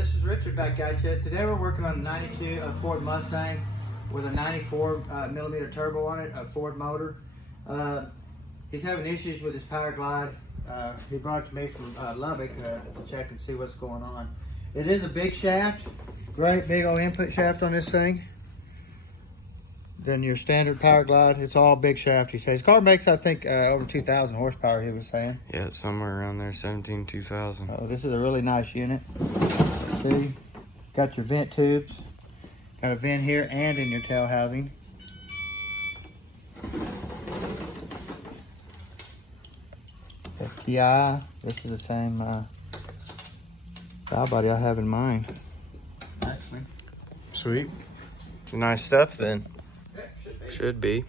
This is Richard back at you. Today we're working on a 92 Ford Mustang with a 94 millimeter turbo on it, a Ford motor. He's having issues with his PowerGlide. He brought it to me from Lubbock to check and see what's going on. It is a big shaft, great big old input shaft on this thing. Than your standard PowerGlide. It's all big shaft, he says. His car makes, I think, over 2,000 horsepower, he was saying. Yeah, it's somewhere around there, 2,000. Oh, this is a really nice unit. See, got your vent tubes. Got a vent here and in your tail housing. FPI. This is the same valve body I have in mind. Actually. Sweet. Nice stuff then. Should be.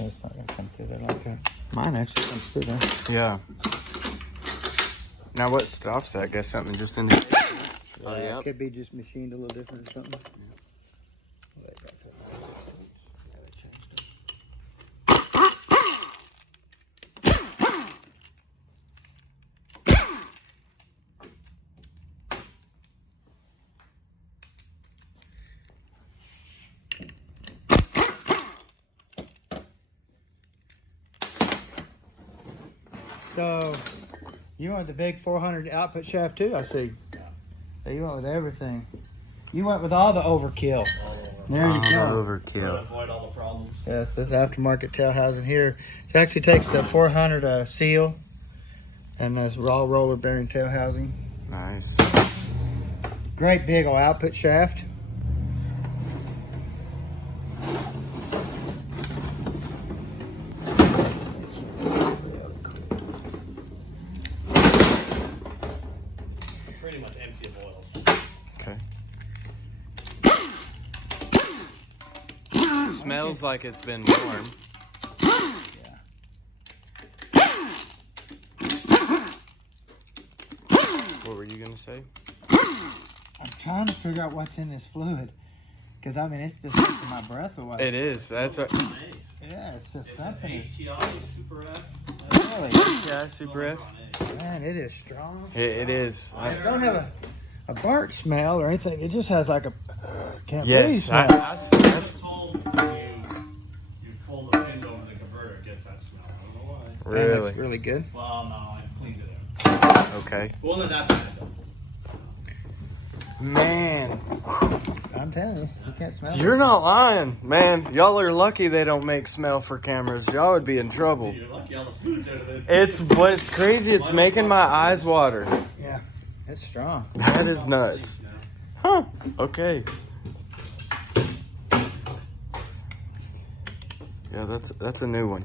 It's not gonna come through there like that. Mine actually comes through there. Yeah. Now what stops that? I guess something just indicates. Oh, yeah. It could be just machined a little different or something. So, you went with the big 400 output shaft too, I see. So you went with everything. You went with all the overkill. There you go. Overkill. Avoid all the problems. Yes, this aftermarket tail housing here. It actually takes the 400 seal and this raw roller bearing tail housing. Nice. Great big old output shaft. Pretty much empty of oil. Okay. Smells like it's been warm. Yeah. What were you gonna say? I'm trying to figure out what's in this fluid. Because, I mean, it's just taking my breath away. It is. That's what. Yeah, it's just something. ATI Super F. Really? Yeah, Super F. Man, it is strong. It is. It don't have a burnt smell or anything. It just has like a can't breathe Yes, smell. that's Told you fold the fins over the converter, it gets that smell. I don't know why. That really looks really good. Well, no, I cleaned it out. okay. Well, not that bad though. Man, I'm telling you, you can't smell you're it. not lying, man. Y'all are lucky they don't make smell for cameras. Y'all would be in trouble. You're lucky all the food there today. It's what's crazy. It's making my eyes water. Yeah, it's strong. That is nuts. Huh. Okay. Yeah, that's a new one.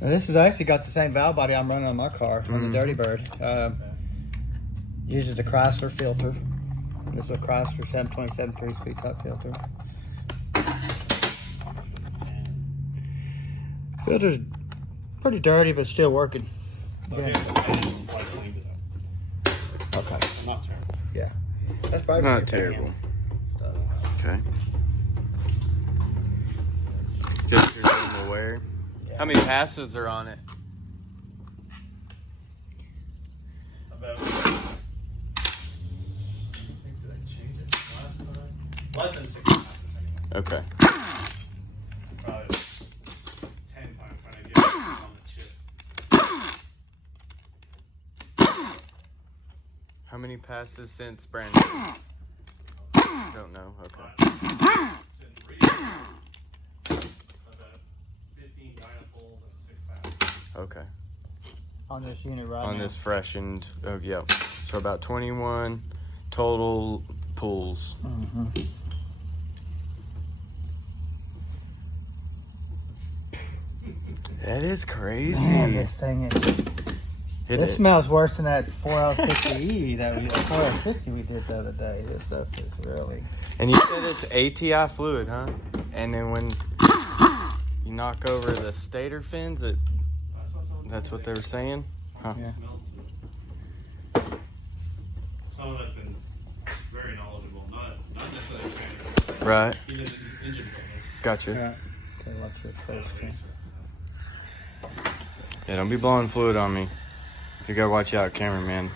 Now, this has actually got the same valve body I'm running on my car on the Dirty Bird. Uses a Chrysler filter. This is a Chrysler 727 3-speed top filter. Filter's pretty dirty, but still working. Okay. Okay. Not terrible. Yeah. That's probably Not terrible. Okay. Just your normal wear. How many passes are on it? About. Less than 6 times. Okay. Probably 10 times trying to get it on the chip. How many passes since brand new? Don't know. Okay. About 15 dynapoles and 6 passes. Okay. On this unit right now. On this freshened. Oh yeah. So about 21 total pulls. Mm-hmm. That is crazy. Man, this thing is. This smells worse than that 4L60E that 4L60 we did the other day. This stuff is really. And you said it's ATI fluid, huh? And then when you knock over the stator fins, that's what they were saying? Huh. Yeah. Some of it's been very knowledgeable, not necessarily trainer. Right. He's an engine builder. Gotcha. Yeah. Okay, watch your face. Racer. Yeah, don't be blowing fluid on me. You gotta watch out, cameraman.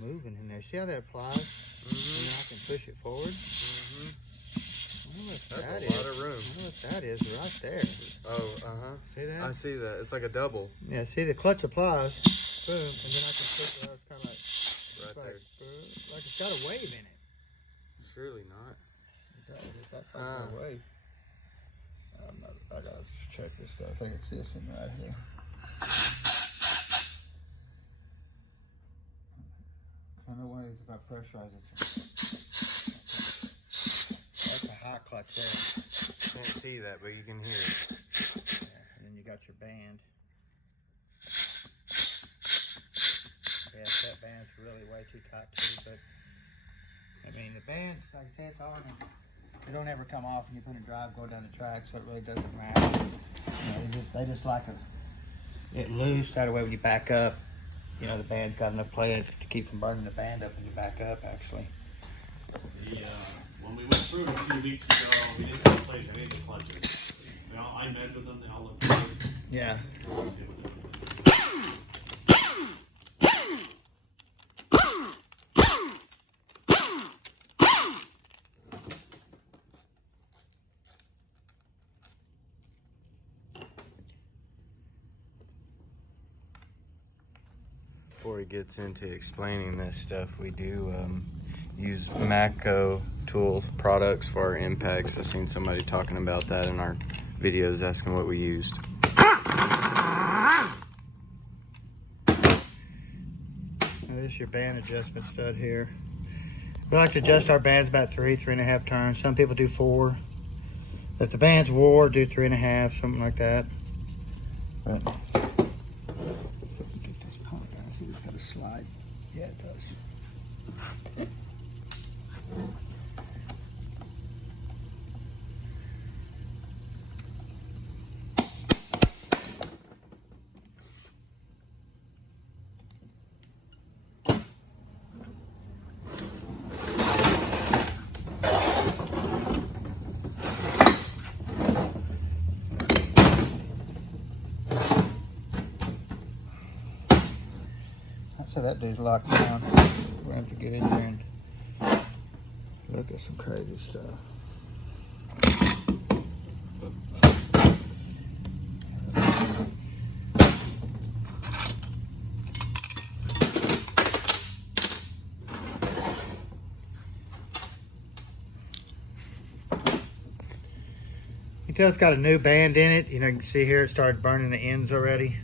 Moving in there. See how that applies? And then I can push it forward. That's That a is. lot of room. I know what that is right there. Oh, See that? I see that. It's like a double. Yeah, see the clutch applies. Boom. And then I can push it out kind of Right like, there. like it's got a wave in it. Surely not. It does. It's got a wave. I gotta check this stuff. I think it's this one right here. Kind of waves if I pressurize it. That's a high clutch there. Can't see that, but you can hear it. Yeah, and then you got your band. Yes, that band's really way too tight too, but I mean the bands, like I said, it's on and they don't ever come off when you put in drive going down the track, so it really doesn't matter. You know, they just like it loose, that way when you back up, you know, the band's got enough play in it to keep from burning the band up when you back up actually. When we went through it a few weeks ago, we didn't replace any of the clutches. I measured them, they all look good. Yeah. Before he gets into explaining this stuff, we do use Matco tool products for our impacts. I've seen somebody talking about that in our videos, asking what we used. Now this is your band adjustment stud here. We like to adjust our bands about 3.5 turns. Some people do 4. If the band's wore, do 3.5, something like that. But get this pump down. See, it's got a slide. Yeah, it does. So that dude's locked down. We're gonna have to get in there and look at some crazy stuff. You can tell it's got a new band in it. You know, you can see here it started burning the ends already.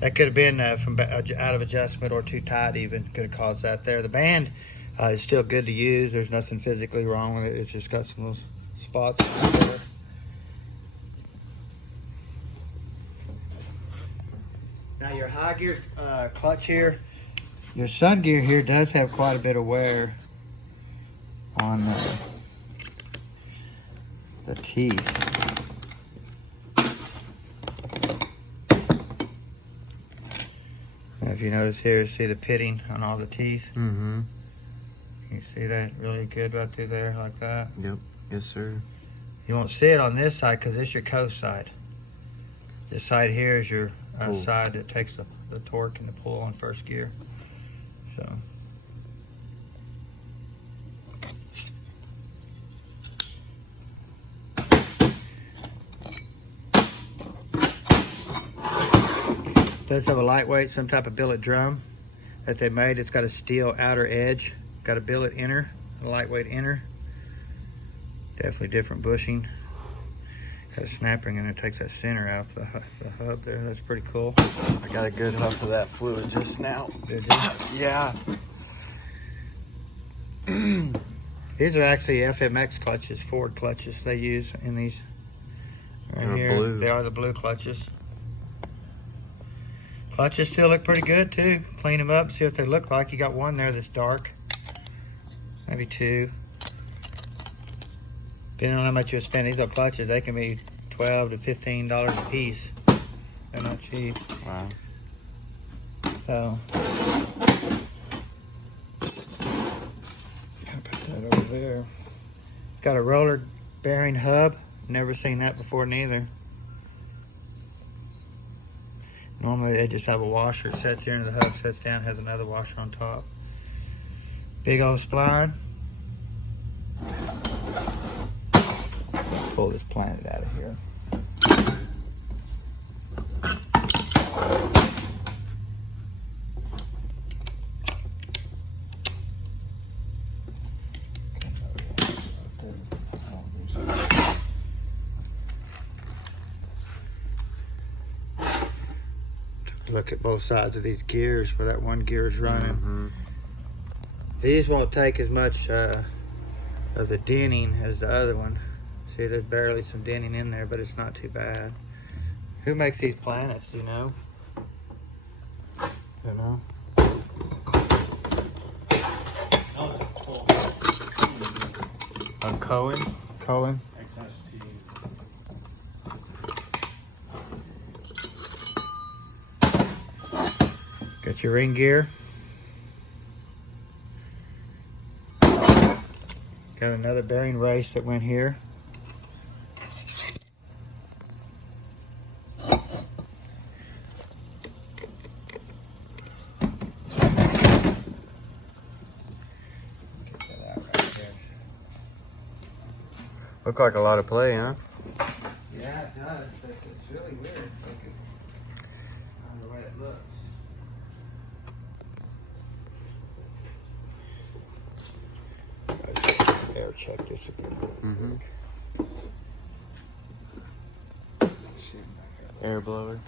That could have been from out of adjustment or too tight even. Could have caused that there. The band is still good to use. There's nothing physically wrong with it. It's just got some little spots there. Now your high gear clutch here, your sun gear here does have quite a bit of wear on the teeth. If you notice here, see the pitting on all the teeth? Mm-hmm. You see that really good right through there like that? Yep. Yes, sir. You won't see it on this side because it's your coast side. This side here is your side that takes the torque and the pull on first gear. So. Does have a lightweight, some type of billet drum that they made. It's got a steel outer edge, got a billet inner, a lightweight inner. Definitely different bushing. Got a snap ring and it takes that center out of the hub there. That's pretty cool. I got a good huff of that fluid just now. Did you? Yeah. These are actually FMX clutches, Ford clutches they use in these. Right They're here. blue. They are the blue clutches. Clutches still look pretty good too. Clean them up, see what they look like. You got one there that's dark. Maybe 2. Depending on how much you spend, these are clutches. They can be $12 to $15 a piece. They're not cheap. Wow. So put that over there. Got a roller bearing hub. Never seen that before neither. Normally they just have a washer. It sets here into the hub, sets down, has another washer on top. Big old spline. Pull this planet out of here. Look at both sides of these gears where that one gear is running. Mm-hmm. These won't take as much of the denting as the other one. See, there's barely some denting in there, but it's not too bad. Who makes these planets, do you know? You know? No, it's cool. Cohen? Cohen? XST. Got your ring gear. Got another bearing race that went here. Look like a lot of play, huh? Yeah, it does, but it's really weird. I don't know the way it looks. Air check this again. Mm-hmm. Air blower.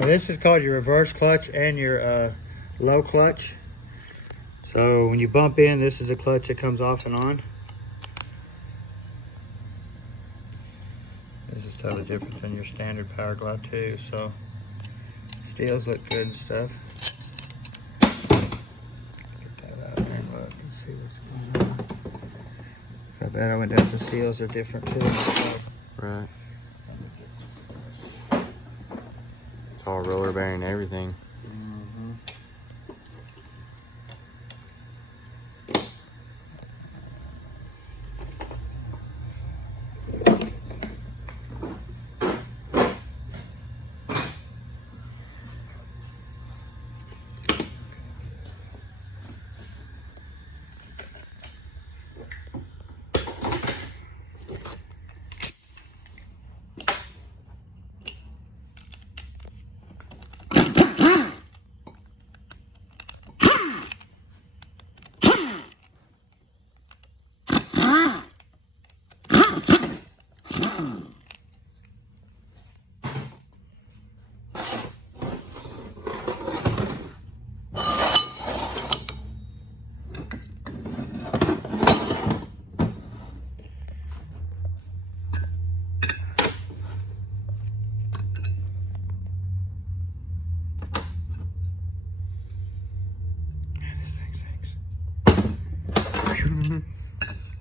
Now this is called your reverse clutch and your low clutch. So when you bump in, this is a clutch that comes off and on. This is totally different than your standard PowerGlide too. So steels look good and stuff. Get that out there and look and see what's going on. I bet I went down the seals are different too. Right. It's all roller bearing and everything.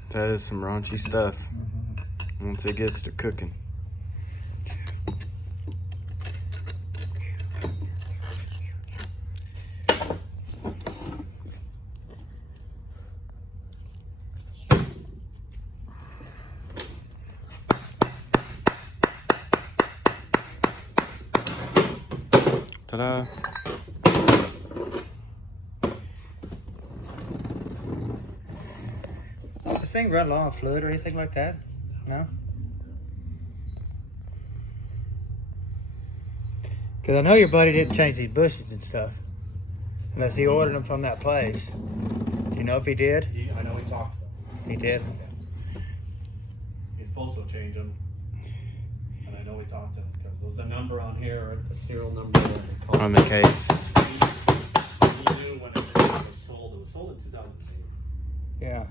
That is some raunchy stuff. Once it gets to cooking. Ta-da! This thing run low on fluid or anything like that? No? Because I know your buddy didn't change these bushes and stuff. Unless he ordered them from that place. You know if he did? I know he talked to them. He did. He's supposed to change them. And I know we talked to him because there's a number on here, the serial number that they call On the case. He knew when it was sold. It was sold in 2008. Yeah.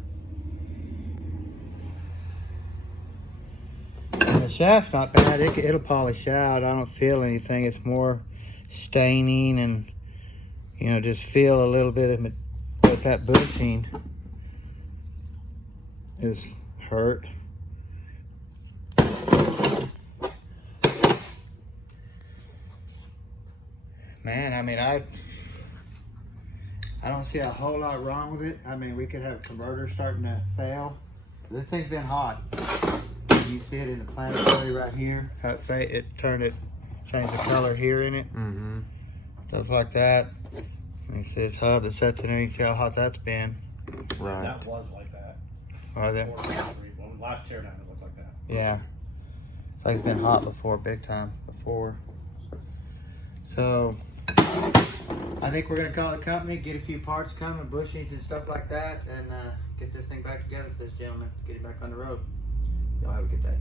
The shaft's not bad. It'll polish out. I don't feel anything. It's more staining and, you know, just feel a little bit of it. But that bushing is hurt. Man, I mean, I don't see a whole lot wrong with it. I mean, we could have a converter starting to fail. This thing's been hot. You see it in the planetary right here. How it changed the color here in it. Mm-hmm. Stuff like that. And you see this hub that sets in there. You see how hot that's been. Right. That was like that. Oh, that, When last teardown, it looked like that. yeah. It's like it's been hot before, big time before. So, I think we're going to call the company, get a few parts coming, bushings and stuff like that, and get this thing back together for this gentleman, get it back on the road. Y'all have a good day.